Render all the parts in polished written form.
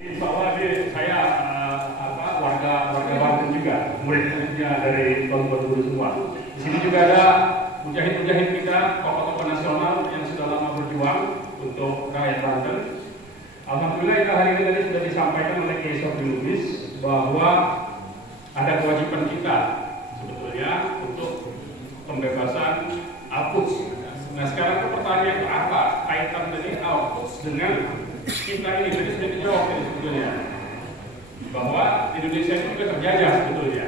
Insya Allah saya warga Banten juga, murid-muridnya dari Tuan-Tuan Guru semua. Di sini juga ada mujahid-mujahid kita, tokoh-tokoh nasional yang sudah lama berjuang untuk rakyat Banten. Alhamdulillah hari ini tadi sudah disampaikan oleh Kiai Sofi Lubis bahwa ada kewajiban kita sebetulnya untuk pembebasan Al-Quds. Nah sekarang pertanyaan apa kaitan dari Al-Quds dengan kita ini? Jadi sudah dijawab ini sebetulnya bahwa Indonesia itu juga terjajah sebetulnya.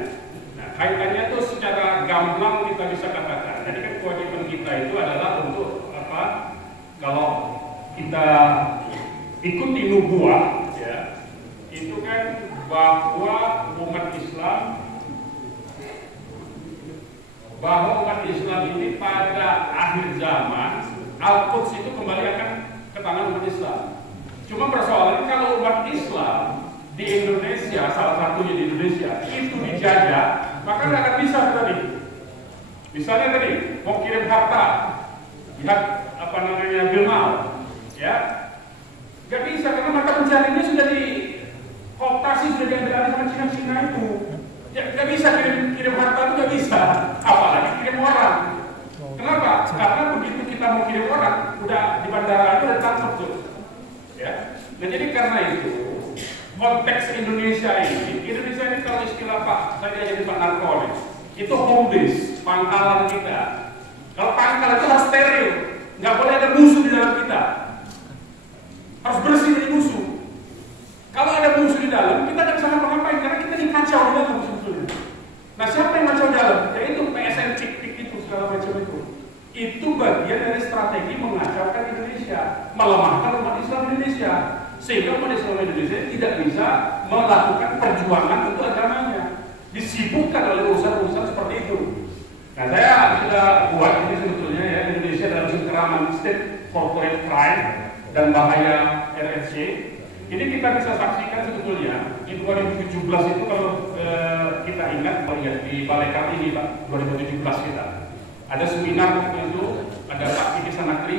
Nah kaitannya itu secara gamblang kita bisa katakan. Jadi kan kewajiban kita itu adalah untuk apa? Kalau kita ikuti nubuah, ya, itu kan bahwa umat Islam ini pada akhir zaman Al-Quds itu kembali akan ke tangan umat Islam. Cuma persoalannya kalau umat Islam di Indonesia, salah satunya di Indonesia itu dijajah, maka nggak akan bisa tadi. Misalnya tadi mau kirim harta, lihat apa namanya Bilmal, ya, nggak bisa karena mata pencariannya sudah dikooptasi, sudah diambil alih sama Cina-Cina itu. Ya, nggak bisa kirim harta itu nggak bisa, apalagi kirim orang. Kenapa? Karena begitu kita mau kirim orang, udah di bandara itu udah ditangkap tuh. Ya. Nah jadi karena itu konteks Indonesia ini kalau istilah Pak, saya jadi Pak Narko itu home base, pangkalan kita. Kalau pangkal itu harus steril, nggak boleh ada musuh di dalam kita, harus bersih dari musuh. Kalau ada musuh di dalam, kita nggak bisa ngapa-ngapain karena kita dikacau di dalam sebetulnya. Nah siapa yang ngacau dalam? Yaitu PSN cik-cik itu segala macam itu. Itu bagian dari strategi mengacaukan Indonesia, melemahkan umat Islam Indonesia, sehingga umat Islam Indonesia tidak bisa melakukan perjuangan untuk agamanya, disibukkan oleh urusan-urusan seperti itu. Nah saya sudah buat ini sebetulnya ya, Indonesia dalam cengkeraman state corporate crime dan bahaya RFC. Ini kita bisa saksikan sebetulnya di 2017 itu kalau kita ingat di Balai Kami ini Pak, 2017 kita ada seminar waktu itu, ada Pak Kiki Sanakri,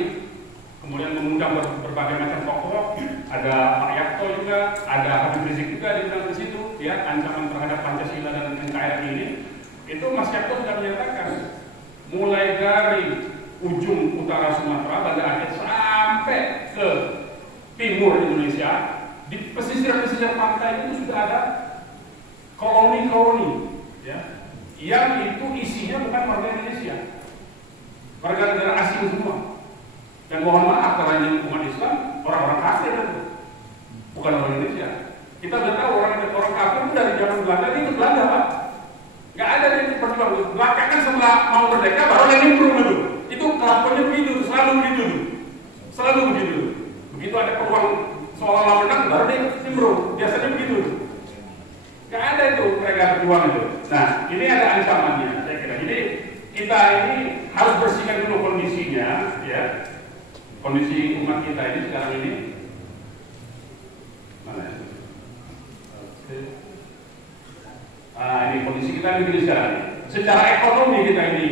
kemudian mengundang berbagai macam tokoh, ada Pak Yakto juga, ada Habib Rizik juga diundang di situ, ya, ancaman terhadap Pancasila dan NKRI ini. Itu Mas Yakto sudah menyatakan, mulai dari ujung utara Sumatera, Banda Aceh sampai ke timur Indonesia, di pesisir-pesisir pantai itu sudah ada koloni-koloni, ya, yang itu isinya bukan warga Indonesia, warga negara asing semua. Dan mohon maaf karena yang umat Islam orang-orang kafir itu, bukan orang Indonesia. Kita sudah tahu orang kafir itu dari zaman Belanda itu Belanda Pak, nggak ada yang berjuang. Belakangan setelah mau merdeka baru yang nimbrung itu kelakuannya begitu, selalu begitu, selalu begitu. Begitu ada peluang seolah-olah menang baru dia nimbrung, biasanya begitu. Nggak ada itu mereka berjuang itu. Nah ini ada ancamannya saya kira. Jadi kita ini harus bersihkan dulu kondisinya, ya. Kondisi umat kita ini sekarang ini mana ya? Ini kondisi kita ini sekarang ini. Secara ekonomi kita ini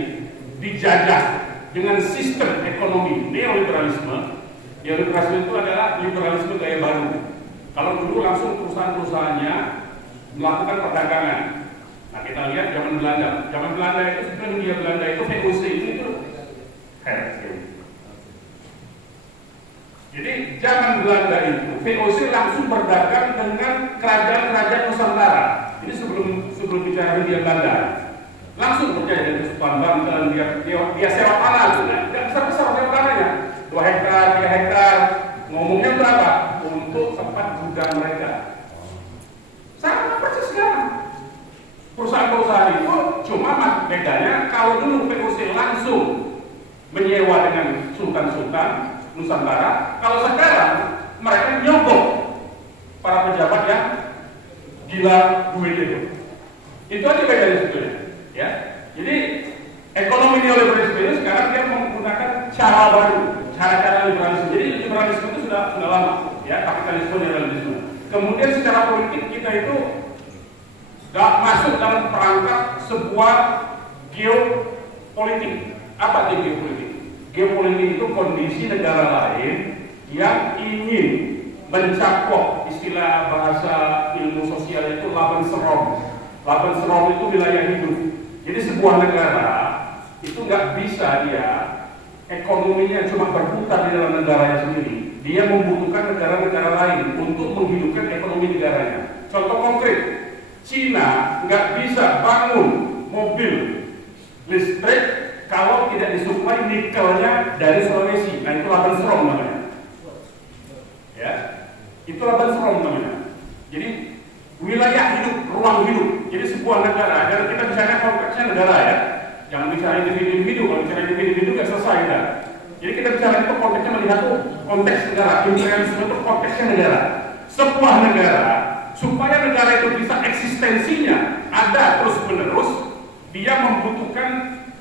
dijajah dengan sistem ekonomi neoliberalisme. Neoliberalisme itu adalah liberalisme gaya baru. Kalau dulu langsung perusahaan-perusahaannya melakukan perdagangan. Nah kita lihat zaman Belanda. Zaman Belanda itu sebelum dia Belanda itu VOC itu jadi zaman Belanda itu VOC langsung berdagang dengan kerajaan-kerajaan Nusantara. Ini sebelum bicara Hindia Belanda, langsung berjaya dengan Sultan Banten. Dia sewa tanah, tidak besar-besar sewa tanahnya, 2 hektar, 3 hektar. Ngomongnya berapa? Untuk tempat gudang mereka. Sama persis sekarang. Perusahaan-perusahaan itu cuma bedanya kalau dulu VOC langsung menyewa dengan sultan-sultan Nusantara, kalau sekarang mereka nyogok para pejabat yang gila duit itu. Itu aja bedanya sebetulnya, ya. Jadi ekonomi neoliberalisme itu sekarang dia menggunakan cara baru, cara-cara liberalisme. Jadi liberalisme itu sudah lama, ya, kapitalisme neoliberalisme. Kemudian secara politik kita itu masuk dalam perangkap sebuah geopolitik. Apa itu geopolitik? Geopolitik itu kondisi negara lain yang ingin mencakup, istilah bahasa ilmu sosial itu Lebensraum. Lebensraum itu wilayah hidup. Jadi sebuah negara itu nggak bisa dia ekonominya cuma berputar di dalam negaranya sendiri. Dia membutuhkan negara-negara lain untuk menghidupkan ekonomi negaranya. Contoh konkret, Cina nggak bisa bangun mobil listrik kalau tidak disuplai nikelnya dari Sulawesi. Nah itu Lebensraum namanya. Ya, itu Lebensraum namanya. Jadi wilayah hidup, ruang hidup. Jadi sebuah negara, dan kita bicara konteksnya negara ya. Jangan bicara individu-individu, kalau bicara individu-individu nggak selesai kan. Jadi kita bicara itu konteksnya melihat konteks negara, imperialisme itu konteksnya negara. Sebuah negara, supaya negara itu bisa eksistensinya ada terus-menerus, dia membutuhkan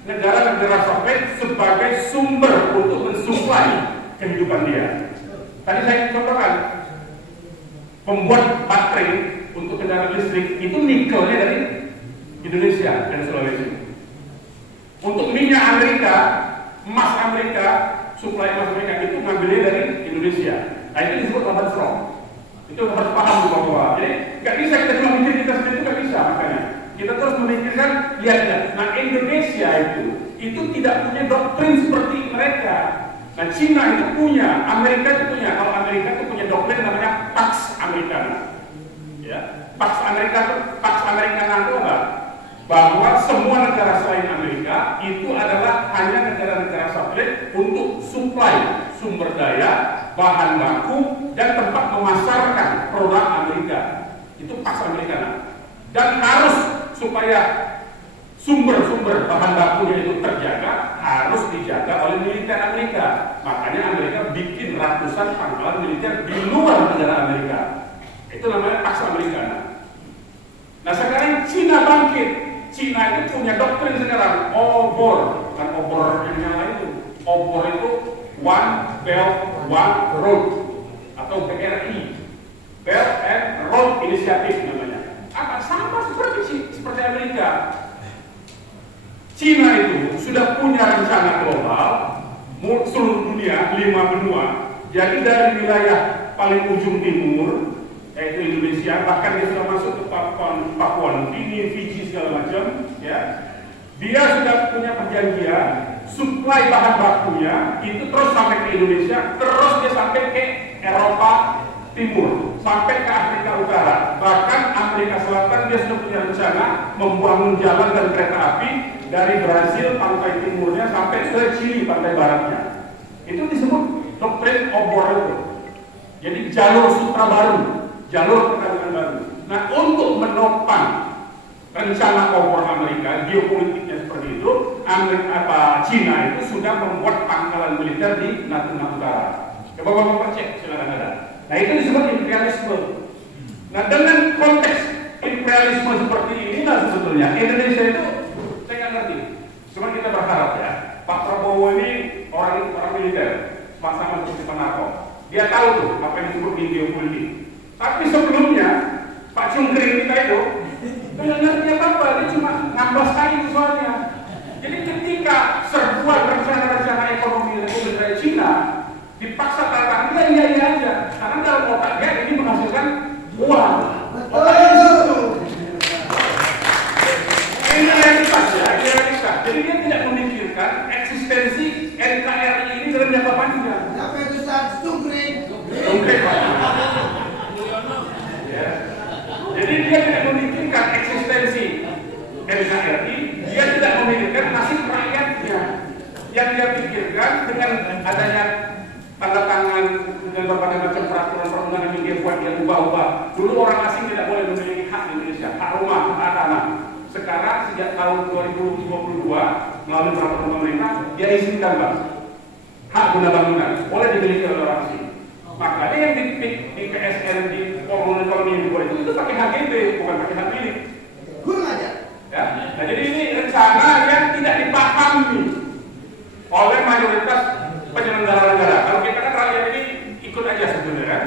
negara-negara satelit sebagai sumber untuk mensuplai kehidupan dia. Tadi saya contohkan, pembuat baterai untuk kendaraan listrik itu nikelnya dari Indonesia dan Sulawesi. Untuk minyak Amerika, emas Amerika, suplai emas Amerika itu ngambilnya dari Indonesia. Nah itu disebut Lebensraum. Itu harus paham bahwa jadi nggak bisa kita cuma mikir kita sendiri, itu nggak bisa makanya. Kita terus memikirkan, lihat. Nah Indonesia itu tidak punya doktrin seperti mereka. Nah Cina itu punya, Amerika itu punya. Kalau Amerika itu punya doktrin namanya Pax Americana. Ya, Pax Americana itu apa? Bahwa semua negara selain Amerika itu adalah hanya negara-negara satelit untuk suplai sumber daya, bahan baku, dan tempat memasarkan produk Amerika. Itu Pax Americana. Dan harus supaya sumber-sumber bahan bakunya itu terjaga, harus dijaga oleh militer Amerika. Makanya Amerika bikin ratusan pangkalan militer di luar negara Amerika. Itu namanya Pax Americana. Nah sekarang Cina bangkit. Cina itu punya doktrin sekarang, obor, bukan obor yang lain itu. Obor itu One Belt One Road atau BRI, Belt and Road Initiative namanya. Apa sama seperti Amerika. Cina itu sudah punya rencana global seluruh dunia 5 benua. Jadi dari wilayah paling ujung timur yaitu Indonesia, bahkan dia sudah masuk ke Papua Nugini, Fiji segala macam, ya. Dia sudah punya perjanjian suplai bahan bakunya itu terus sampai ke Indonesia, terus dia sampai ke Eropa Timur, sampai ke Afrika Utara. Bahkan Amerika Selatan dia sudah punya rencana membangun jalan dan kereta api dari Brasil pantai timurnya sampai ke Chili pantai baratnya. Itu disebut doktrin obor itu. Jadi jalur sutra baru, jalur perdagangan baru. Nah, untuk menopang rencana obor Amerika, geopolitiknya seperti itu, Cina itu sudah membuat pangkalan militer di Natuna Utara. Coba Bapak cek, silakan ada. Nah, itu disebut imperialisme. Nah, dengan konteks imperialisme seperti inilah sebetulnya Indonesia itu saya nggak ngerti. Cuma kita berharap ya, Pak Prabowo ini orang militer, sama seperti Pak Narko. Dia tahu tuh apa yang disebut di geopolitik. Tapi sebelumnya Pak Cungkring kita itu nggak ngerti apa-apa, dia cuma ngambas kayu soalnya. Jadi ketika serbuan rencana-rencana ekonomi Republik Cina dipaksa tanda iya aja, karena dalam otaknya ini menghasilkan uang. Ini realitas ya, ini realitas. Jadi dia tidak memikirkan eksistensi NKRI ini dalam jangka panjang. Apa itu Ustaz? Cungkring. Pak. Ya. Jadi dia tidak memikirkan eksistensi NKRI, dia tidak memikirkan nasib rakyatnya. Yang dia pikirkan dengan adanya tanda tangan dan berbagai macam peraturan-peraturan yang dia buat, dia ubah-ubah. Dulu orang asing tidak boleh memiliki hak di Indonesia, hak rumah, hak tanah. Sekarang sejak tahun 2022 melalui peraturan pemerintah dia izinkan Pak, hak guna bangunan boleh dimiliki oleh orang asing. Makanya yang di PSN di koloni yang dibuat itu pakai HGB, bukan pakai hak milik. Kurang aja. Ya, nah jadi ini rencana yang tidak dipahami oleh mayoritas penyelenggara negara. Kalau kita kan rakyat ini ikut aja sebenarnya.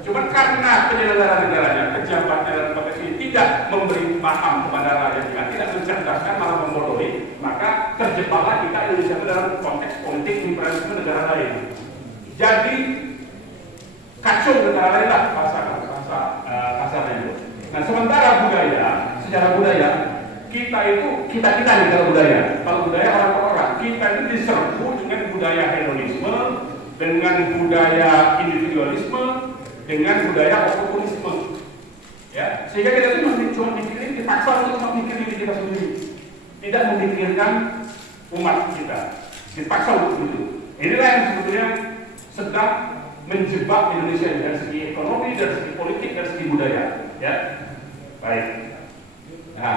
Cuma karena penyelenggara negaranya, pejabatnya dan profesi tidak memberi paham kepada rakyatnya, tidak mencerdaskan malah membodohi, maka terjebaklah kita Indonesia dalam konteks politik imperialisme negara lain. Jadi kacau negara lain lah bahasa itu kita nih kalau budaya. Kalau budaya orang per orang, kita itu diserbu dengan budaya hedonisme, dengan budaya individualisme, dengan budaya oportunisme. Ya, sehingga kita itu cuma mikirin, dipaksa untuk memikir diri kita sendiri, tidak memikirkan umat kita, dipaksa untuk itu. Inilah yang sebetulnya sedang menjebak Indonesia dari segi ekonomi, dari segi politik, dari segi budaya. Ya, baik. Nah,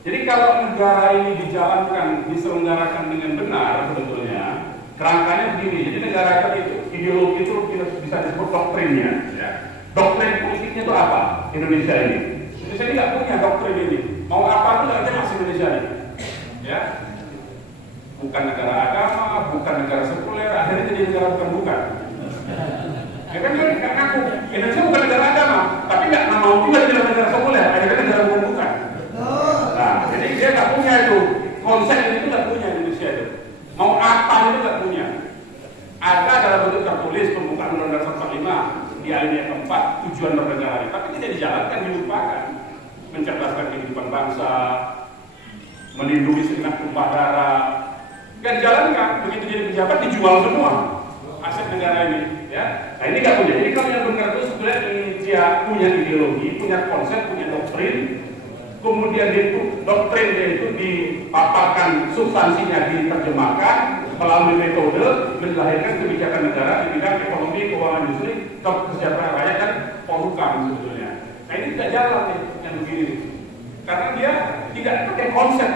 jadi kalau negara ini dijalankan, diselenggarakan dengan benar sebetulnya, kerangkanya begini. Jadi negara itu, ideologi itu kita bisa disebut doktrinnya. Ya. Doktrin politiknya itu apa? Indonesia ini. Indonesia ini nggak punya doktrin ini. Mau apa itu nggak jelas Indonesia ini. Ya, bukan negara agama, bukan negara sekuler, akhirnya jadi negara bukan. Ya kan dia nggak ngaku. Indonesia bukan negara agama, tapi nggak mau juga jadi negara sekuler, akhirnya negara bukan. Nah, jadi dia nggak punya itu konsep itu nggak punya Indonesia itu. Mau apa itu nggak punya. Ada dalam bentuk tertulis pembukaan Undang-Undang 45 di alinea keempat tujuan bernegara, tapi tidak dijalankan, dilupakan. Mencerdaskan kehidupan bangsa, melindungi segenap tumpah darah, nggak dijalankan. Begitu jadi pejabat dijual semua aset negara ini. Ya, nah ini nggak punya. Jadi kalau yang benar itu sebenarnya dia punya ideologi, punya konsep, punya doktrin. Kemudian itu doktrinnya itu dipaparkan, substansinya diterjemahkan melalui metode melahirkan kebijakan negara di bidang ekonomi, keuangan, industri, kesejahteraan rakyat dan polhukam sebetulnya. Nah ini tidak jalan nih, yang begini, karena dia tidak pakai konsep.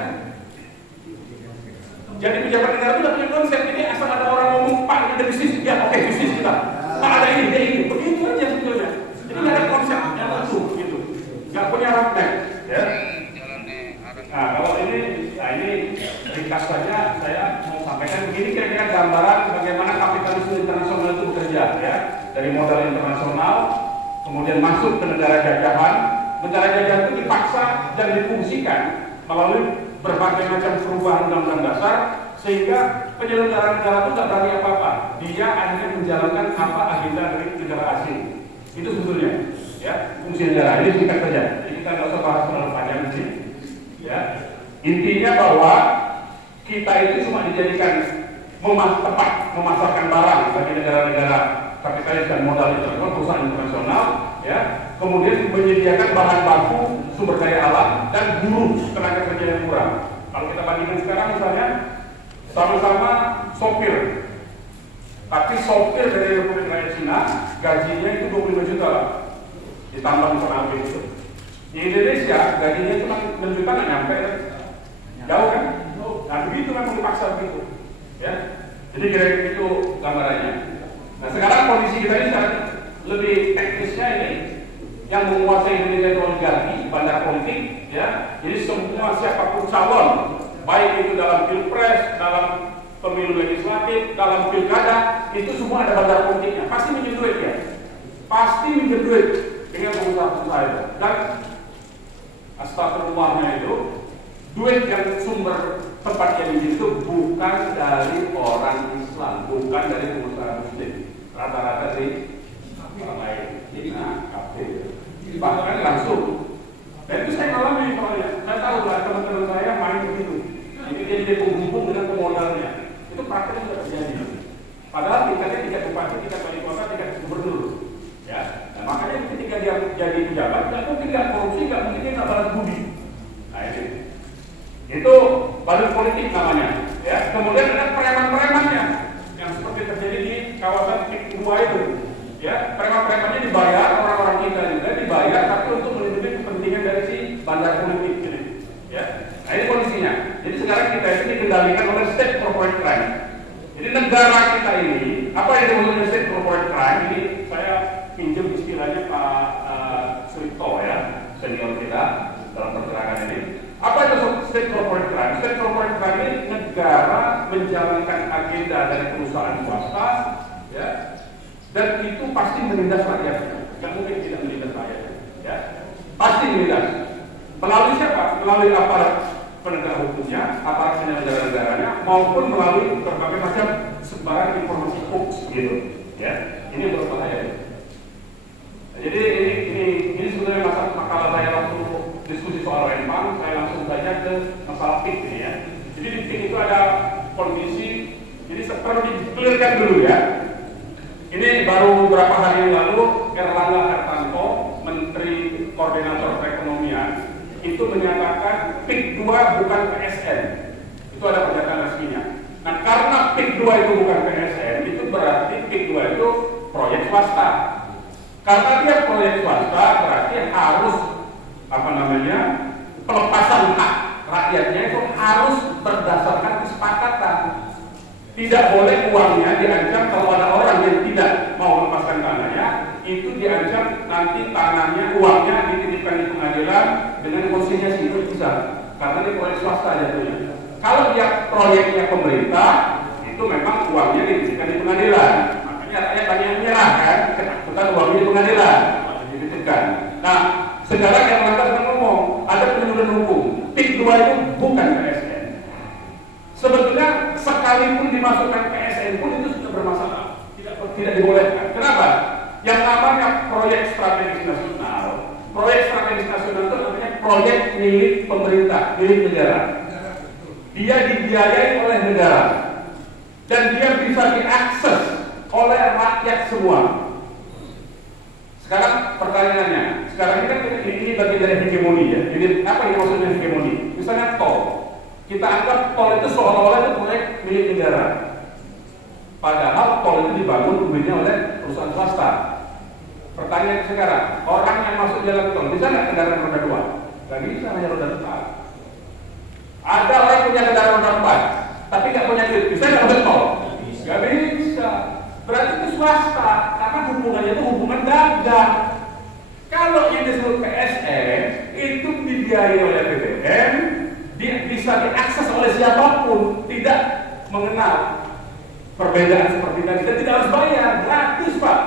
Jadi pejabat negara itu tidak punya konsep. Ini asal ada orang ngomong Pak ini ada bisnis, ya oke bisnis kita. Pak ada ini, dia ini, begitu aja sebetulnya. Jadi tidak ada konsep yang langsung gitu, nggak punya roadmap. Ya. Nah kalau ini, ringkas saja saya mau sampaikan begini kira-kira gambaran bagaimana kapitalisme internasional itu bekerja ya, dari modal internasional kemudian masuk ke negara jajahan. Negara jajahan itu dipaksa dan difungsikan melalui berbagai macam perubahan undang-undang dasar sehingga penyelenggara negara itu tidak berani apa-apa. Dia akhirnya menjalankan apa agenda dari negara asing. Itu sebetulnya ya fungsi negara. Ini singkat saja. Jadi kita nggak usah bahas terlalu panjang di sini. Ya, intinya bahwa kita itu cuma dijadikan tempat memasarkan barang bagi negara-negara kapitalis dan modal internasional, perusahaan internasional, ya. Kemudian menyediakan bahan baku, sumber daya alam dan buruh tenaga kerja yang murah. Kalau kita bandingkan sekarang misalnya sama-sama sopir, tapi sopir dari Republik Rakyat Cina gajinya itu 25 juta lah, ditambah misalnya itu. Di Indonesia gajinya cuma 6 juta nggak nyampe kan? Jauh kan? Nah begitu memang dipaksa begitu ya. Jadi kira-kira itu gambarannya. Nah sekarang kondisi kita ini sekarang lebih teknisnya ini yang menguasai Indonesia itu oligarki, bandar politik ya. Jadi semua siapapun calon, baik itu dalam pilpres, dalam pemilu legislatif, dalam pilkada, itu semua ada bandar politiknya. Pasti minjem duit ya. Pasti minjem duit dengan pengusaha-pengusaha itu. Dan astagfirullahnya itu duit yang sumber tempat yang itu bukan dari orang Islam, bukan dari pengusaha Muslim, rata-rata dari orang lain. Jadi kafir, bahkan langsung. Dan itu saya alami soalnya. Saya tahu lah teman-teman saya main begitu. Jadi dia jadi penghubung dengan pemodalnya. Itu prakteknya sudah terjadi. Padahal tingkatnya tingkat bupati, tingkat wali kota, tingkat gubernur. Ya, nah, makanya ketika dia jadi pejabat, nggak mungkin nggak korupsi, nggak mungkin dia nggak balas budi. Nah itu balas politik namanya. Ya, kemudian ada preman-premannya yang seperti terjadi di kawasan PIK 2 itu. Ya, preman-premannya dibayar orang-orang kita juga dibayar, tapi untuk melindungi kepentingan dari si bandar politik ini. Ya, nah ini kondisinya. Jadi sekarang kita ini dikendalikan oleh state corporate crime. Jadi negara kita ini, apa yang dimaksud state corporate crime ini saya pinjam istilahnya Pak Surito ya, senior kita dalam pergerakan ini. Apa itu state corporate crime? State corporate crime ini negara menjalankan agenda dari perusahaan swasta, ya, dan itu pasti menindas rakyat. Tidak mungkin tidak menindas rakyat, ya, pasti menindas. Melalui siapa? Melalui aparat penegak hukumnya, aparat penyelenggara negaranya, maupun melalui berbagai macam sebaran informasi hoax, gitu, ya. Ini berbahaya. Jadi ini sebenarnya makalah saya waktu diskusi soal Renpang, saya langsung saja ke Clearkan dulu ya. Ini baru beberapa hari yang lalu Erlangga Hartarto, Menteri Koordinator Perekonomian, itu menyatakan PIK 2 bukan PSN. Itu ada pernyataan resminya. Nah, karena PIK 2 itu bukan PSN, itu berarti PIK 2 itu proyek swasta. Karena dia proyek swasta, berarti harus pelepasan hak rakyatnya itu harus berdasarkan kesepakatan. Tidak boleh uangnya diancam kalau ada orang yang tidak mau melepaskan tanahnya, itu diancam nanti tanahnya, uangnya dititipkan di pengadilan dengan konsiliasi, itu bisa. Karena ini proyek swasta jatuhnya. Kalau dia proyeknya pemerintah, itu memang uangnya dititipkan di pengadilan. Makanya rakyat banyak yang menyerah kan, ketakutan uangnya di pengadilan, dititipkan. Nah, sekarang yang lantas ngomong, ada penyuluhan hukum. PIK 2 itu bukan PSN. Sebetulnya sekalipun dimasukkan PSN pun itu sudah bermasalah, tidak dibolehkan. Kenapa? Yang namanya proyek strategis nasional. Proyek strategis nasional itu namanya proyek milik pemerintah, milik negara. Dia dibiayai oleh negara dan dia bisa diakses oleh rakyat semua. Sekarang pertanyaannya, sekarang ini kan ini bagian dari hegemoni ya. Jadi apa yang maksudnya hegemoni? Misalnya tol. Kita anggap tol itu seolah-olah itu proyek milik negara. Padahal tol itu dibangun duitnya oleh perusahaan swasta. Pertanyaan sekarang, orang yang masuk jalan tol bisa nggak kendaraan roda 2? Nggak bisa, hanya roda 4. Ada orang punya kendaraan roda 4, tapi nggak punya duit, bisa nggak ambil tol? Nggak bisa. Berarti itu swasta, karena hubungannya itu hubungan dagang. Kalau yang disebut PSN itu dibiayai oleh BBM, dia bisa diakses oleh siapapun, tidak mengenal perbedaan seperti tadi. Dan tidak harus bayar, gratis Pak.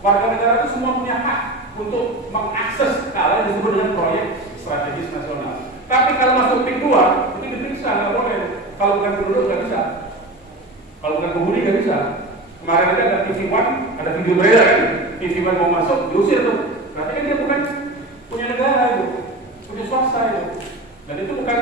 Warga negara itu semua punya hak untuk mengakses kalau yang disebut dengan proyek strategis nasional. Tapi kalau masuk PIK 2, itu diperiksa, nggak boleh. Kalau bukan penduduk nggak bisa. Kalau bukan penghuni nggak bisa. Kemarin ada TV One, ada video beredar kan? TV One mau masuk, diusir tuh. Berarti kan dia bukan punya negara itu, punya swasta itu. Dan itu bukan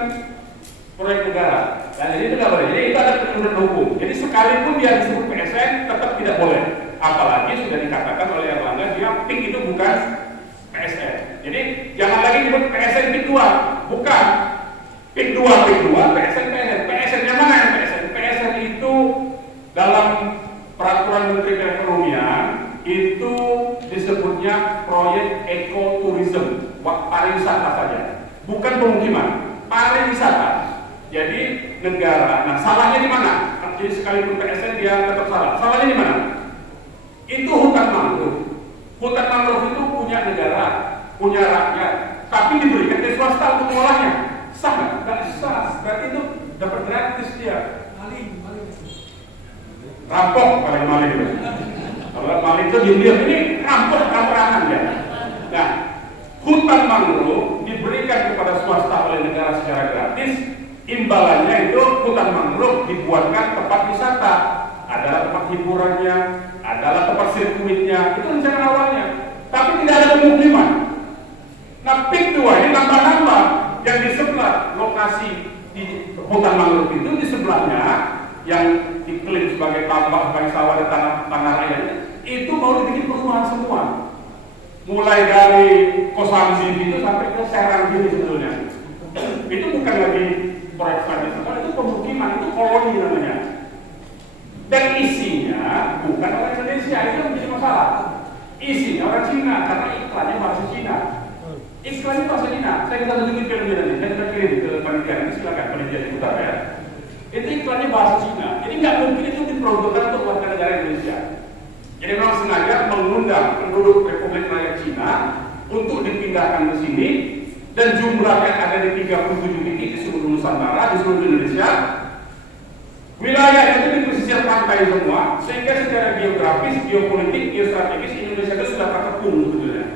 proyek negara. Dan jadi itu nggak boleh. Jadi itu ada penyuluhan hukum. Jadi sekalipun dia disebut PSN, tetap tidak boleh. Apalagi sudah dikatakan oleh Erlangga, dia PIK itu bukan PSN. Jadi jangan lagi disebut PSN PIK 2, bukan. PIK 2, PSN, PSN. PSN yang mana yang PSN? PSN itu dalam peraturan Menteri Perekonomian itu disebutnya proyek ekoturism, pariwisata saja, bukan pemukiman, pariwisata. Jadi negara, nah salahnya di mana? Jadi sekalipun PSN dia tetap salah. Salahnya di mana? Itu hutan mangrove. Hutan mangrove itu punya negara, punya rakyat, tapi diberikan ke swasta untuk mengolahnya. Sah nggak? Nggak sah. Berarti itu dapat gratis dia. Rampok paling maling itu. Kalau maling itu diam-diam, ini rampok rampokan ya. Nah, hutan mangrove diberikan kepada swasta oleh negara secara gratis. Imbalannya itu hutan mangrove dibuatkan tempat wisata, adalah tempat hiburannya, adalah tempat sirkuitnya. Itu rencana awalnya. Tapi tidak ada pemukiman. Nah, PIK 2 ini nambah-nambah yang di sebelah lokasi di hutan mangrove itu di sebelahnya yang diklaim sebagai tambak, sebagai sawah dan tanah rakyat itu mau dibikin perumahan semua. Mulai dari Kosambi itu sampai ke Serang gini sebetulnya. Itu bukan lagi proyek strategis, itu pemukiman, itu koloni namanya. Dan isinya bukan orang Indonesia, itu yang menjadi masalah. Isinya orang Cina, karena iklannya bahasa Cina. Iklannya bahasa Cina. Saya bisa tunjukin filmnya nanti, saya sudah kirim ke panitia, ini silakan panitia diputar ya. Itu iklannya bahasa Cina. Jadi nggak mungkin itu diperuntukkan untuk warga negara Indonesia. Jadi memang sengaja mengundang penduduk Republik Rakyat Cina untuk dipindahkan ke sini, dan jumlahnya ada di 37 titik di seluruh Nusantara, di seluruh Indonesia. Wilayah itu di pesisir pantai semua, sehingga secara geografis, geopolitik, geostrategis Indonesia itu sudah terkepung sebetulnya.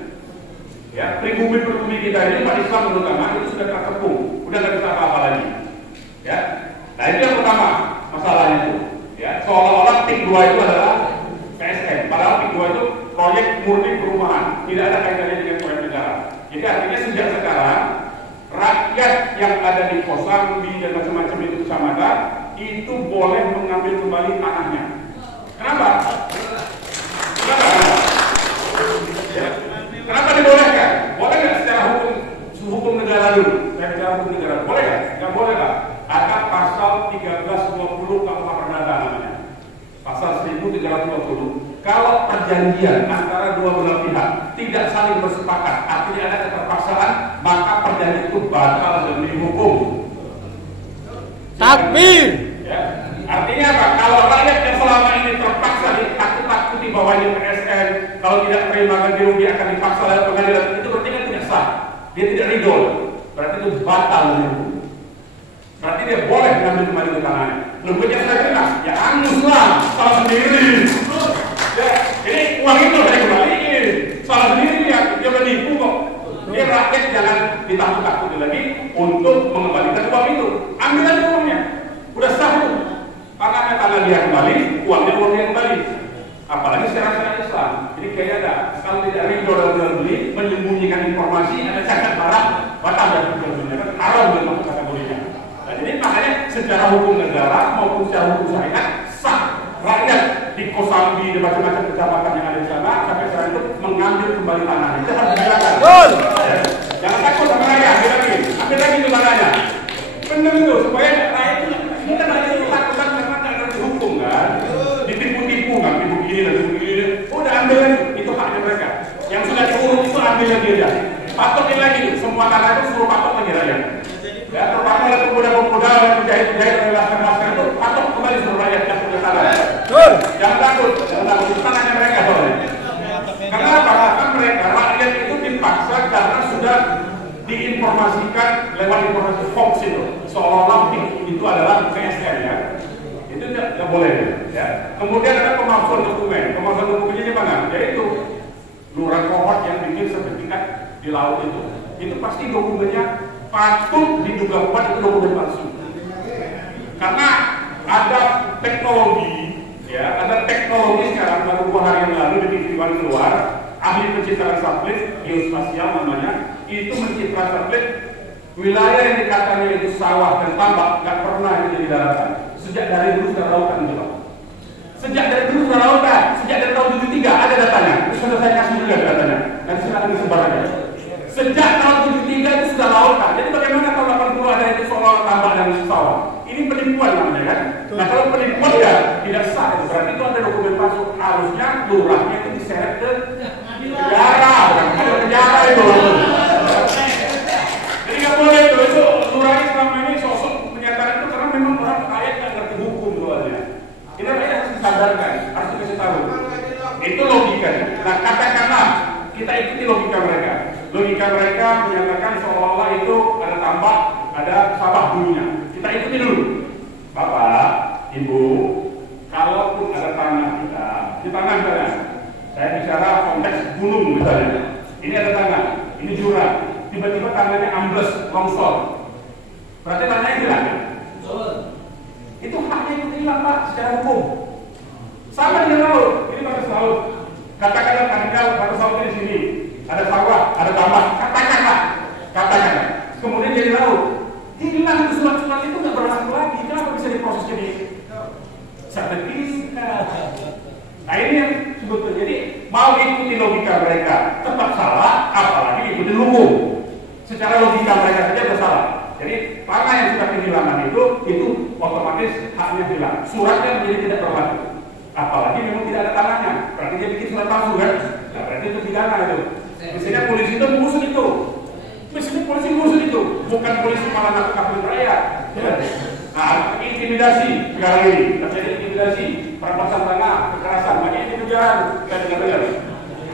Ya, pribumi kita ini umat Islam terutama itu sudah terkepung, udah nggak bisa apa-apa lagi. Ya, nah itu yang pertama masalahnya itu. Ya, seolah-olah PIK 2 itu adalah PSN, padahal PIK 2 itu proyek murni perumahan, tidak ada kaitannya dengan proyek negara. Jadi artinya sejak sekarang rakyat yang ada di Kosambi dan macam-macam itu kecamatan itu boleh mengambil kembali tanahnya. saling bersepakat, artinya ada keterpaksaan, maka perjanjian itu batal demi hukum. Takbir. Ya. Artinya apa? Kalau rakyat yang selama ini terpaksa ditakut-takuti bahwa ini PSN, kalau tidak terima ganti rugi akan dipaksa oleh pengadilan, itu berarti kan tidak sah. Dia tidak ridho, berarti itu batal demi hukum. Berarti dia boleh mengambil kembali ke tangannya. Lebihnya saya jelas, ya anguslah, salah sendiri. Ya, ini uang itu saya kembaliin, salah sendiri ya, dia menipu kok. Dia rakyat jangan ditakut-takuti lagi untuk mengembalikan uang itu. Ambil aja uangnya, udah sah tuh. Tangan dia kembali, uangnya kembali. Apalagi secara syariat Islam. Jadi kayak ada, kalau tidak ridho dalam jual beli, menyembunyikan informasi, ada cacat barang, batal dan jual beli, kan haram dalam kategorinya. Nah, jadi makanya secara hukum negara maupun secara hukum syariat sah rakyat di Kosambi, di macam-macam kecamatan yang ada di sana, sampai sekarang itu mengambil kembali tanahnya. Itu harus dilakukan. Ya. Jangan takut sama rakyat, ambil lagi itu tanahnya. Benar itu, supaya rakyat itu kita lagi takutkan karena tidak ada hukum kan, ditipu-tipu kan, tipu begini dan tipu begini. Udah ambil lagi, itu haknya mereka. Yang sudah diurus itu ambil lagi aja. Patokin lagi, semua tanah itu suruh patok lagi rakyat. Ya, terutama oleh pemuda-pemuda, oleh penjahit-penjahit, oleh laskar-laskar itu patok kembali seluruh rakyat yang punya tanah. Jangan takut, itu tanahnya mereka soalnya. Karena apa? Karena mereka, rakyat itu dipaksa karena sudah diinformasikan lewat informasi hoax itu, seolah-olah itu adalah PSN ya. Itu tidak boleh ya. Kemudian ada pemalsuan dokumen. Pemalsuan dokumennya di mana? Yaitu lurah kohort yang bikin sertifikat di laut itu. Itu pasti dokumennya patut diduga kuat itu dokumen palsu. Karena ada teknologi, ya, ada teknologi sekarang baru 2 hari yang lalu di TV-1 keluar, ahli pencitraan satelit, geospasial namanya, itu mencitra satelit wilayah yang dikatakannya itu sawah dan tambak, nggak pernah itu di daratan. Sejak dari dulu sudah lautan itu. Sejak dari dulu sudah lautan, sejak dari tahun 73 ada datanya. Itu sudah saya kasih juga datanya. Nanti silakan disebar aja. Sejak tahun 73 itu sudah lautan. Jadi bagaimana tahun 80 ada itu soal tambak dan sawah? Ini penipuan namanya kan? Nah kalau penipuan ya tidak sah. Berarti itu ada dokumen palsu. Harusnya lurahnya itu diseret ke penjara, bukan ke penjara itu. Jadi nggak boleh itu lurahnya selama ini sosok menyatakan itu karena memang orang rakyat nggak ngerti hukum soalnya. Ini rakyat harus disadarkan, harus dikasih tahu. Itu logikanya. Nah katakanlah kita ikuti logika mereka. Logika mereka menyatakan seolah-olah itu ada tambak, ada sawah dulunya. Kita ikuti dulu. Bapak, Ibu, kalaupun ada tanah kita, di tanah saya. Saya bicara konteks gunung misalnya. Ini ada tanah, ini jurang. Tiba-tiba tanahnya ambles, longsor. Berarti tanahnya hilang ya? Itu haknya itu hilang Pak, secara hukum. Sama dengan laut, ini batas laut. Katakanlah tanggal batas laut di sini. Ada sawah, ada tambak, katakanlah. Kemudian jadi laut. Hilang itu surat-surat itu nggak berlaku lagi. Kenapa bisa diproses jadi strategis? Nah ini yang sebetulnya. Jadi mau ikuti logika mereka tetap salah, apalagi ikuti hukum. Secara logika mereka saja bersalah. Jadi tanah yang sudah kehilangan itu otomatis haknya hilang. Suratnya menjadi tidak berlaku. Apalagi memang tidak ada tanahnya. Berarti dia bikin surat palsu kan? Nah berarti itu pidana itu. Misalnya polisi itu mengusut itu. Misalnya polisi mengusut itu. Bukan polisi malah nakut-nakutin rakyat. Ya. Nah, intimidasi sekarang ini. Terjadi intimidasi, perampasan tanah, kekerasan. Banyak itu juga kita dengar-dengar.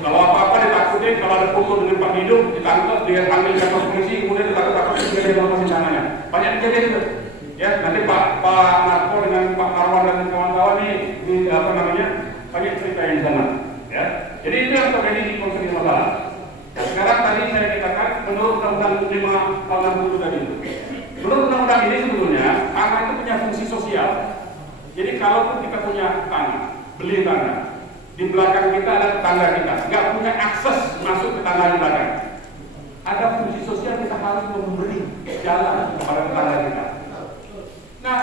Kalau apa-apa ditakutin, kalau ada foto dengan Pak Hidup, ditangkap, dia panggil kantor polisi, kemudian ditakut-takutin, kemudian dilepasin tangannya. Banyak kejadian itu. Ya, nanti Pak Narko dengan Pak Marwan dan kawan-kawan ini apa namanya, banyak cerita yang sama. Ya, jadi itu yang terjadi di konflik masalah. Ya, sekarang tadi saya katakan menurut Undang-Undang 5 tahun 60 tadi. Menurut undang-undang ini sebetulnya tanah itu punya fungsi sosial. Jadi kalaupun kita punya tanah, beli tanah, di belakang kita ada tetangga kita, nggak punya akses masuk ke tanah di belakang. Ada fungsi sosial, kita harus memberi jalan kepada tetangga kita. Nah,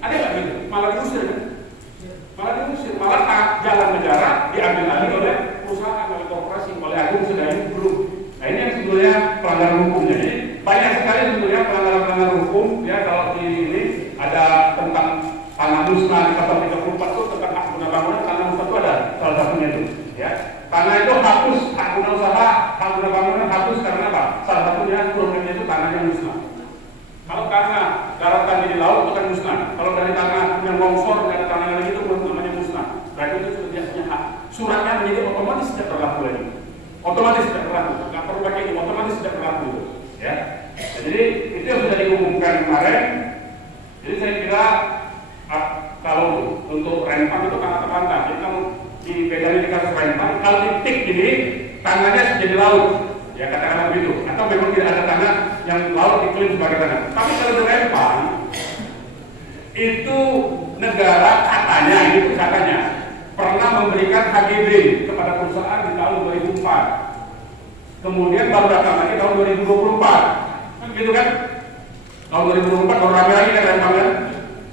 ada nggak gitu? Malah diusir kan? Malah jalan negara diambil alih oleh perusahaan, oleh korporasi, oleh agung sedang belum. Nah ini yang sebetulnya pelanggaran hukum. Jadi banyak sekali sebetulnya pelanggaran hukum. Ya kalau di ini ada tentang tanah musnah di pasal 34 itu tentang hak guna bangunan, tanah musnah itu ada salah satunya itu. Ya tanah itu hapus hak guna usaha Salah satunya problemnya itu tanahnya musnah. Kalau karena daratan di laut itu kan musnah. Kalau dari tanah yang longsor nggak ada tanah lagi itu namanya musnah. Berarti itu sudah punya hak. Suratnya menjadi otomatis tidak berlaku lagi. Otomatis tidak berlaku. Nggak perlu pakai ini, otomatis tidak berlaku. Ya. Jadi itu yang sudah diumumkan kemarin. Jadi saya kira kalau untuk Rempang itu sangat terpantau. Jadi kalau bedanya di kasus Rempang, kalau titik ini tanahnya jadi laut, ya katakanlah begitu. Atau memang tidak ada tanah yang laut diklaim sebagai tanah. Tapi kalau di Rempang itu negara katanya, ini katanya pernah memberikan HGB kepada perusahaan di tahun 2004. Kemudian baru datang lagi tahun 2024. Kan gitu kan? Tahun 2024 baru ramai lagi kan Rempang kan?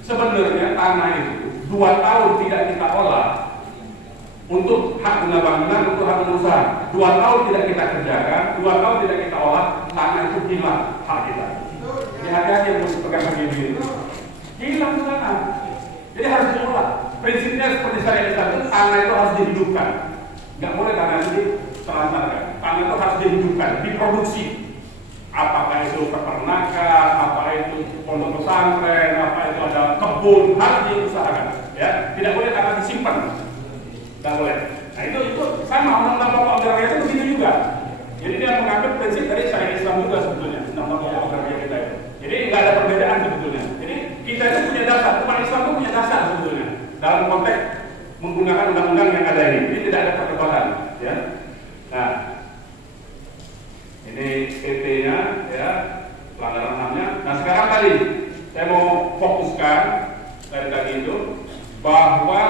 Sebenarnya tanah itu 2 tahun tidak kita olah untuk hak guna bangunan, untuk hak usaha. 2 tahun tidak kita kerjakan, 2 tahun tidak kita olah, tanah itu hilang hak kita. Jadi hati-hati yang mesti pegang HGB itu. Hilang tanah. Jadi harus diolah. Prinsipnya seperti syariat Islam itu tanah itu harus dihidupkan. Nggak boleh tanah itu ditelantarkan. Tanah itu harus dihidupkan, diproduksi. Apakah itu peternakan, apa itu pondok pesantren, apa itu ada kebun, harus diusahakan. Ya, tidak boleh tanah disimpan. Tidak boleh. Nah itu sama undang-undang pokok agraria itu begitu juga. Jadi dia mengambil prinsip dari syariat Islam juga sebetulnya undang-undang pokok agraria kita itu. Jadi nggak ada perbedaan sebetulnya. Jadi kita itu punya dasar, umat Islam itu punya dasar sebetulnya dalam konteks menggunakan undang-undang yang ada ini. Jadi tidak ada perdebatan. Ya. Nah, ini PT-nya, ya, pelanggaran HAM-nya. Nah sekarang tadi saya mau fokuskan dari tadi itu bahwa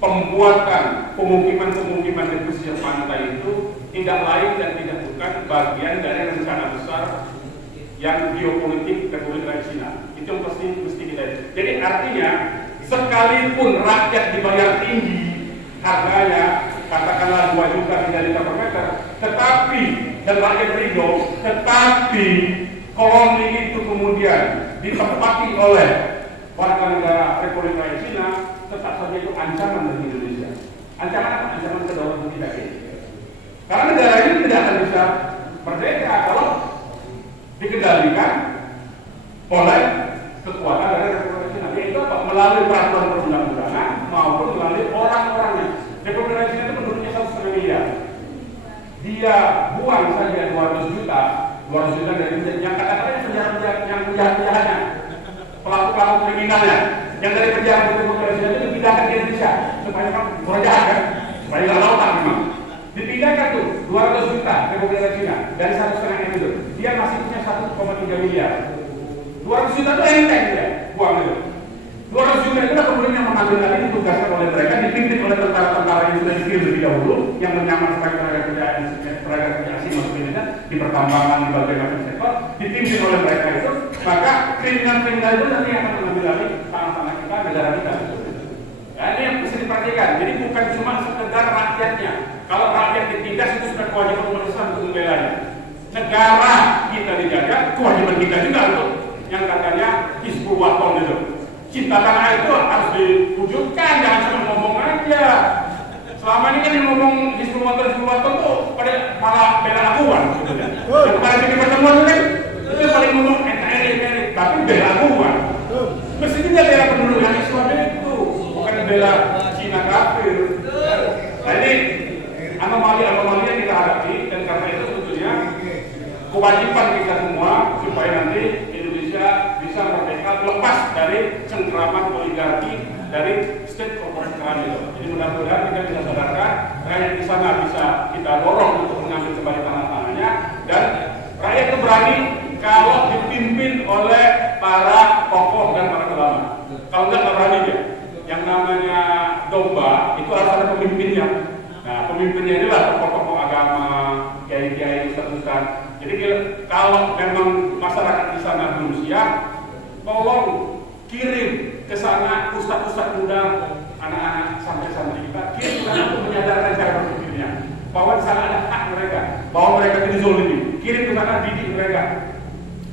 pembuatan pemukiman-pemukiman di pesisir pantai itu tidak lain dan tidak bukan bagian dari rencana besar yang geopolitik Republik Rakyat Cina. Itu yang mesti kita. Jadi artinya sekalipun rakyat dibayar tinggi harganya, katakanlah 2 juta 3 juta per meter, tetapi dan rakyat ridho, tetapi koloni itu kemudian ditempati oleh warga negara Republik Rakyat Cina, tetap saja itu ancaman bagi Indonesia. Ancaman apa? Ancaman kedaulatan kita ini. Karena negara ini tidak akan bisa merdeka kalau dikendalikan oleh kekuatan dari Republik Cina. Yaitu apa? Melalui peraturan perundang-undangan maupun melalui orang-orangnya. Republik Rakyat Cina itu penduduknya 1,5 miliar. Dia buang saja 200 juta dari yang katakanlah penjahat-penjahatnya, pelaku-pelaku kriminalnya, yang dari penjara di Republik Rakyat Cina itu dipindahkan ke Indonesia supaya kan orang jahat kan, supaya nggak tahu tak memang. Dipindahkan tuh 200 juta Republik Rakyat Cina dari 1,5 M itu, dia masih punya 1,3 miliar. 200 juta itu enteng dia buang itu. 200 juta itu kemudian yang mengambil lagi ditugaskan oleh mereka, dipimpin oleh tentara-tentara yang sudah dikirim lebih dahulu, yang menyamar sebagai tenaga kerja asing masuk Indonesia di pertambangan, di berbagai macam sektor, dipimpin oleh mereka itu, maka kriminal-kriminal itu nanti akan mengambil lagi tanah-tanah kita, negara kita. Nah, ini yang bisa diperhatikan. Jadi bukan cuma sekedar rakyatnya. Kalau rakyat ditindas itu sudah kewajiban umat Islam untuk membelanya. Negara kita dijaga, kewajiban kita juga untuk yang katanya Hizbul Waton itu. Cinta tanah itu harus diwujudkan, jangan cuma ngomong aja. Selama ini kan yang ngomong Hizbul Waton tuh pada malah bela akuan sebetulnya. Dan pada bikin pertemuan itu kan itu paling ngomong NKRI, tapi bela akuan. Mestinya dia bela penduduk yang Islam itu, bukan bela Cina kafir. Nah ini anomali-anomali yang kita hadapi, dan karena itu sebetulnya kewajiban kita semua supaya nanti Indonesia bisa merdeka lepas dari cengkraman oligarki dari state corporate crime itu. Jadi mudah-mudahan kita bisa sadarkan rakyat di sana bisa kita dorong untuk mengambil kembali tanah-tanahnya, dan rakyat itu berani kalau dipimpin oleh para tokoh dan para ulama. Kalau nggak berani dia. Yang namanya domba itu harus ada pemimpinnya. Nah, pemimpinnya inilah tokoh-tokoh agama, kiai-kiai, ustaz-ustaz. Jadi kalau memang masyarakat di sana belum siap, tolong kirim ke sana ustaz-ustaz muda, anak-anak santri-santri kita, kirim ke sana untuk menyadarkan cara berpikirnya bahwa di sana ada hak mereka, bahwa mereka tidak dizolimi. Kirim ke sana, didik mereka.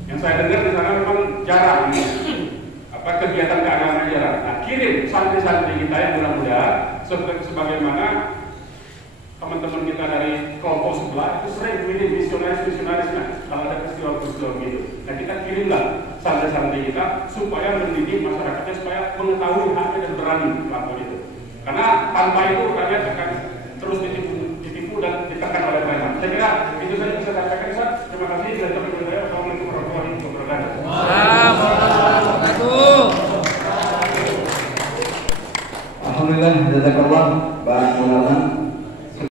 Yang saya dengar di sana memang jarang kegiatan keagamaan jarang. Nah, kirim santri-santri kita yang muda-muda sebagaimana teman-teman kita dari kelompok mahasiswa itu sering kirim misionaris-misionarisnya kalau ada peristiwa-peristiwa gitu. Nah kita kirimlah santri-santri kita supaya mendidik masyarakatnya supaya mengetahui haknya dan berani melakukan itu. Karena tanpa itu rakyat akan terus ditipu dan ditekan oleh mereka. Saya kira itu saja bisa saya sampaikan, Ustaz. Terima kasih. Assalamualaikum warahmatullahi wabarakatuh. Alhamdulillah, jazakallah.